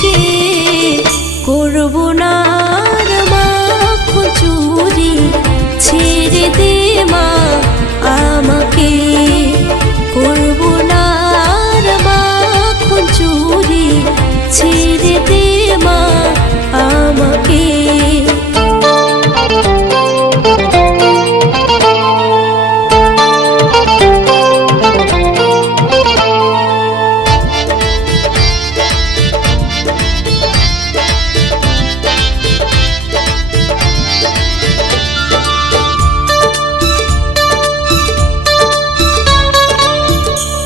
থেকে করব না আর মাখন চুরি, ছেড়ে দে মা আমাকে। করব না আর মাখন চুরি, ছেড়ে দে মা আমাকে।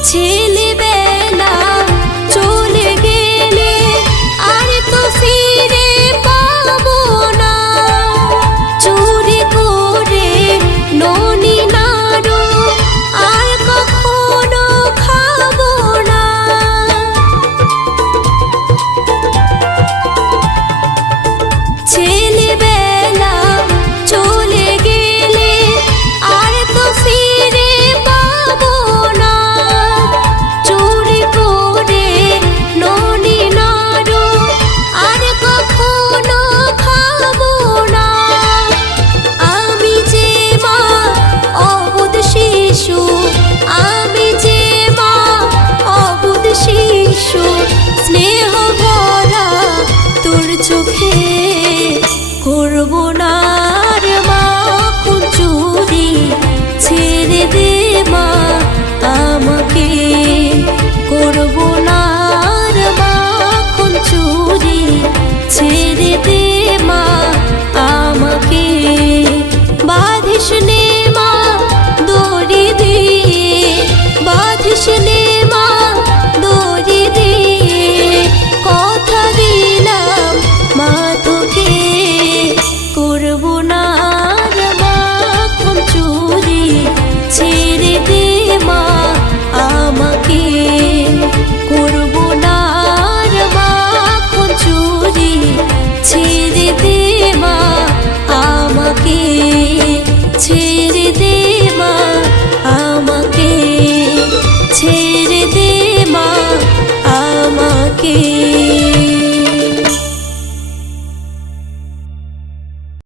ছেলেবেলা চলে গেলে আর তো ফিরে পাবো না, চুরি করে ননি নাড়ু আর কখনো খাবো না। ছেলেবেলা চলে গেলে আর তো ফিরে পাবো না, চুরি করে ননি নাড়ু আর কখনো খাবো না। আমি যে মা অবুঝ শিশু, আমি যে মা অবুঝ শিশু, স্নেহ ভরা তোর চোখে করব না আর মাখন চুরি, ছেড়ে দে মা আমাকে। করব না আর মাখন চুরি, ছেড়ে দে মা আমাকে। বাঁধিস নে মা দড়ি দিয়ে, বাঁধিস নে মা দড়ি দিয়ে, কথা দিলাম মা তোকে। করব না আর মাখন চুরি, ছেড়ে দে মা আমাকে। করব না আর মাখন চুরি, ছেড়ে দে মা আমাকে। ছেড়ে দে মা আমাকে, ছেড়ে দে মা আমাকে।